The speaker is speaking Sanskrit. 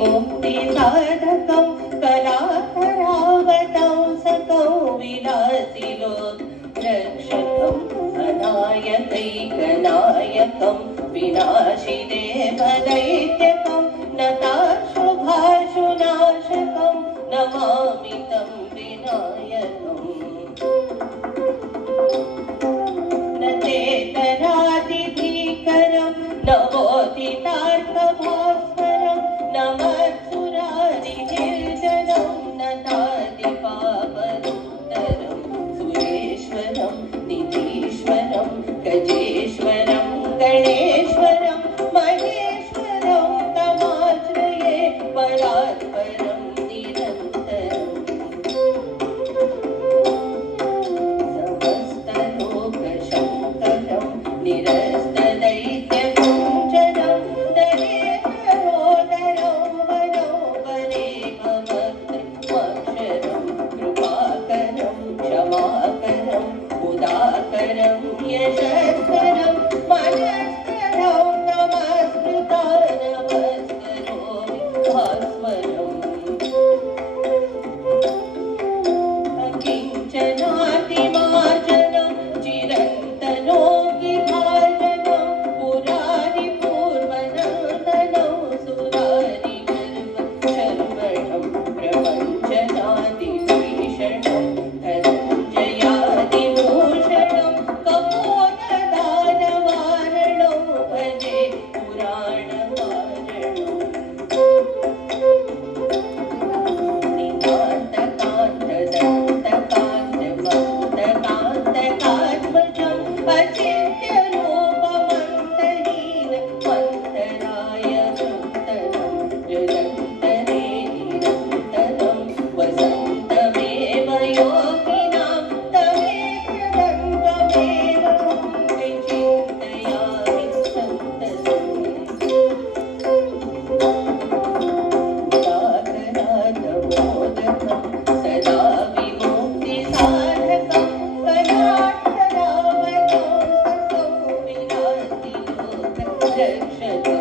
मुक्तिसाधकं कलाकरावतंसकं विलासिलो रक्षकं अनायकैकनायकं विनाशिदेवदैत्यकं नताशुभाशुनाशकं नमामि तं विनायकम् न चेतनादिभीकरं नवोदितार्कभास्वरं नमत्सुरादिनिर्जनं नतादिपापदुत्तरं सुरेश्वरं निधीश्वरं गजेश्वरं गणेश्वरं महेश्वरं तमाश्रये परात्परं निरन्तरम् निरस्तदैत्यकुञ्जनं दहेतरोदरं वरं वरेमक्षरं कृपाकरं क्षमाकरं उदाकरं यशस्करं मनस्करं नमस्कृता नमस्करोमि भास्वरम् किञ्चनातिमार्जनं चिरन्तनोऽभिभाजनं पुरारिपूर्वनन्दनं सुरारिगर्वशर्वणं प्रपञ्चनादिभीषणं धनञ्जयादिभूषणं कपोलदानवारणं भजे पुराणवारणम् अचिन्त्यरूपमन्तहीन मन्तरायहन्तनं निरन्तरे निरन्तरं वसन्तमेव योगिनां तमेकरङ्गमेव विचिन्तयामि सन्ततम् मोदकं सदा विमुक्तिसाधकं कलाकरावतंसकं विलासिलोकरक्षकम्